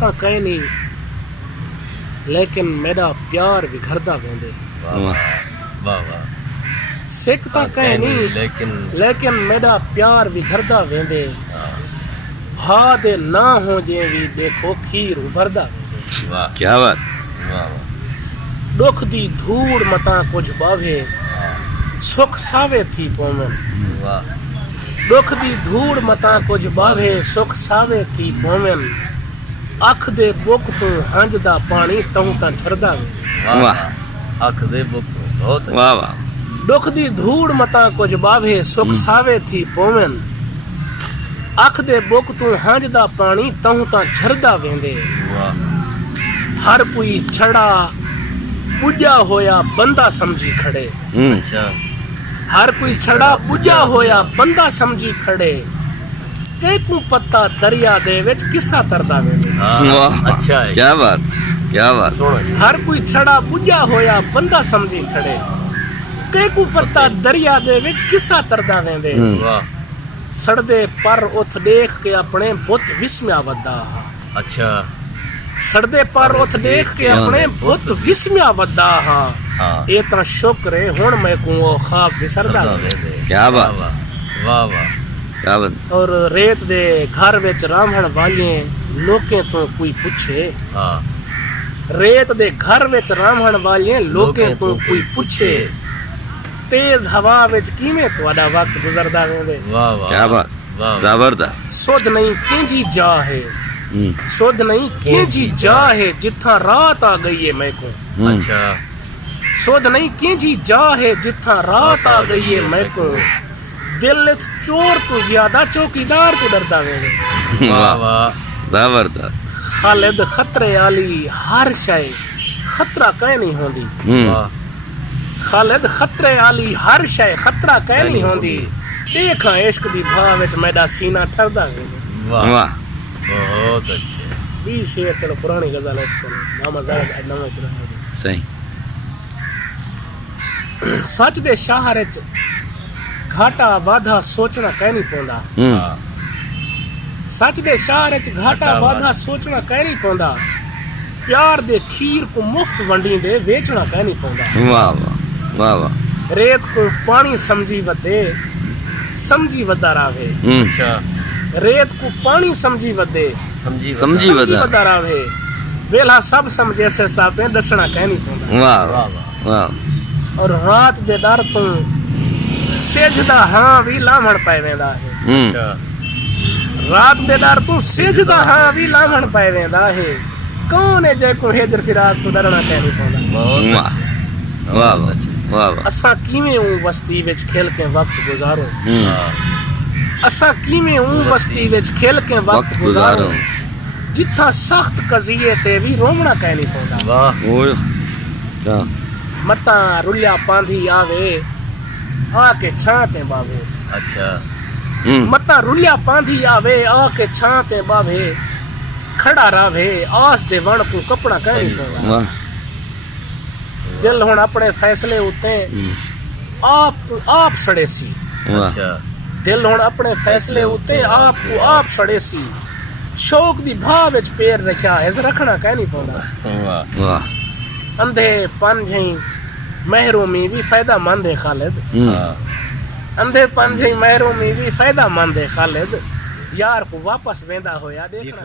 तां कहीं नहीं लेकिन मेरा प्यार बिखरदा वेंदे। वाह वाह। सिख तां कहीं नहीं लेकिन मेरा प्यार बिखरदा वेंदे। भा दे ना हो जे भी देखो खीर उभरदा वेंदे। वाह क्या बात। वाह दुख दी धूड़ मता कुछ बावे सुख सावे थी पोवन। वाह दुख दी धूड़ मता कुछ बावे सुख सावे थी पोवन। अख दे बुक तू हंज दा पानी तहु तां झरदा वेंदे। वाह अख दे बुक बहुत वाह वाह। दुख दी धूड़ मता कुछ बावे सुख सावे थी पोवन। अख दे बुक तू हंज दा पानी तहु तां झरदा वेंदे। हर कोई छड़ा पुजा होया बंदा समझी खड़े। अच्छा हर कोई छड़ा पुजा होया बंदा समझी खड़े। केकू पत्ता दरिया दे विच किस्सा तरदा वेंदे। अच्छा है क्या बात क्या बात। हर कोई छड़ा पुजा होया बंदा समझी खड़े। केकू पत्ता दरिया दे विच किस्सा तरदा वेंदे। सड़दे पर उथ देख के अपने बुत विस्मया वदा। अच्छा सड़दे पर उथ देख के अपने बुत विस्मया वदा। ये तां शुक्र है हुण मैं को ख्वाब विसरदा वेंदे। क्या बात वाह वाह क्या बात। और रेत दे घर विच रामण वाले लोकें तो कोई पूछे। रेत दे घर विच रामण वाले लोकें तो कोई पूछे। तेज हवा विच किवें तुहाडा वक्त गुजरदा वेंदे। वाह वाह क्या बात जबरदस्त। सुध नहीं केंजी जा है सुध नहीं केंजी जा है जिथा रात आ गई है मैं को। अच्छा सुध नहीं केंजी जा है जिथा रात आ गई है मैं को। दिल चोर तो ज्यादा चौकीदार तो डरदा वेंदे। वाह वाह जबरदस्त। खालिद खतरे आली हर शय खतरा कह नहीं होंदी। खालिद खतरे आली हर शय खतरा कह नहीं होंदी। देखा इश्क दी भा विच मेरा सीना ठरदा वेंदे। वाह बहुत अच्छे। 20 शेर चलो पुरानी गजल है चलो नामा ज़रा नवा सुना सही। सच दे शहर च घाटा वाधा सोचना कह नहीं पोंदा। सच दे शहर च घाटा वाधा सोचना कह नहीं पोंदा। प्यार दे खीर को मुफ्त वंडी दे वेचना कह नहीं पोंदा। वाह वाह वाह वाह। रेत को पानी समझी वदे समझी वदा रावे। अच्छा रेत को पानी समझी वदे समझी वदा रावे। वेला सब समझे से सापे दसना कह नहीं पोंदा। वाह वाह वाह। और रात दे डर तो सेजदा हां भी लामण पाए वेंदा है। अच्छा रात दे डर तो सेजदा हां भी लामण पाए वेंदा है। कौन है जे को हेजर फिराक तो डरना कह नहीं पोंदा। वाह वाह वाह। असा किवें ऊ बस्ती विच खेल के वक्त गुजारो। असा किवें ऊ बस्ती विच खेल के वक्त गुजारो। जिथा सख्त कजिए ते भी रोमना कह नहीं पोंदा। वाह क्या मता रुलिया पांधी आवे आके छां ते बावे। अच्छा मता रुलिया पांधी आवे आके छां ते बावे। खड़ा रावे आस दे वण को कपड़ा कह नहीं पोंदा। दिल हुण अपने फैसले उत्ते आप सड़े सी। अच्छा दिल हुण अपने फैसले उत्ते आप सड़े सी। शौक दी भाव विच पैर रखया इस रखना कह नहीं पोंदा। वाह वाह। अंधे पंझी महरूमी भी फायदा मंद है खालिद। अंधे पंझी महरूमी भी फायदा मंद है खालिद। यार को वापस वेंदा होया देखना।